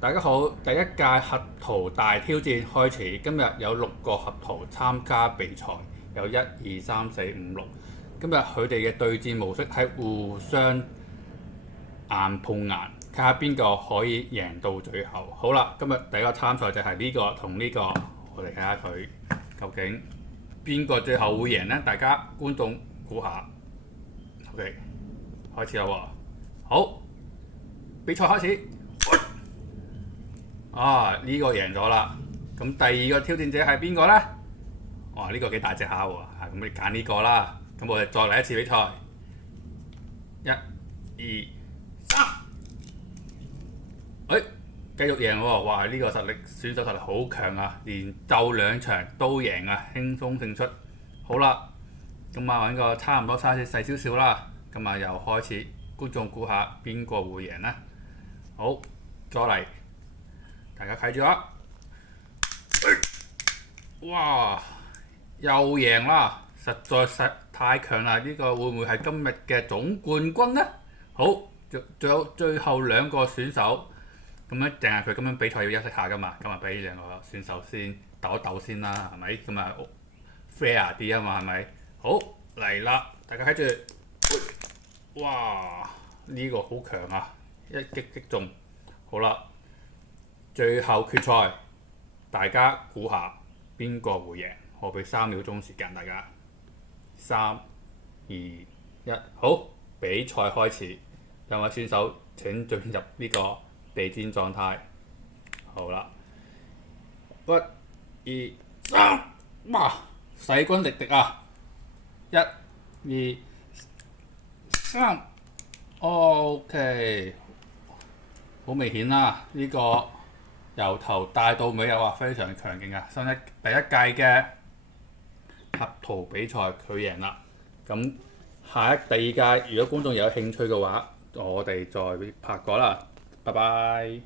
大家好，第一屆核桃大挑戰開始，今日有6個核桃參加比賽，有1、2、3、4、5、6。今日佢哋嘅對戰模式係互相硬碰硬，睇下邊個可以贏到最後。好啦，今日第一個參賽就係呢個同呢個，我哋睇下佢究竟邊個最後會贏呢？大家觀眾估下。OK， 開始啦喎！好，比賽開始。呢個贏咗啦。咁第二個挑戰者係邊個呢？哇！呢個幾大隻下喎。咁你揀呢個啦。咁我哋再嚟一次比賽。1、2、3。繼續贏喎！哇！呢個選手實力好強啊，連鬥2場都贏啊，輕鬆勝出。好啦，咁揾個差唔多 size 細少少啦。咁又開始，觀眾估下邊個會贏呢？好，再嚟。大家睇住啦！哇，又贏啦！實在太強啦！呢個會唔會係今日嘅總冠軍呢？好，仲有最後2個選手，咁咧淨係佢咁樣比賽要休息下噶嘛？咁啊俾2個選手先鬥一鬥先啦，係咪？咁啊 fair 啲啊嘛，係咪？好，嚟啦！大家睇住，哇！呢個好強啊！一擊即中，好啦。最後決賽，大家估下邊個會贏？我俾3秒鐘時間大家。3、2、1，好，比賽開始。2位選手請進入呢個備戰狀態。好啦，1、2、3，哇！勢均力敵啊！1、2、3， OK， 好明顯啦，呢個由頭帶到尾又話非常強勁啊！第一屆嘅核桃比賽佢贏啦。咁第二屆如果觀眾有興趣嘅話，我哋再拍過啦。拜拜。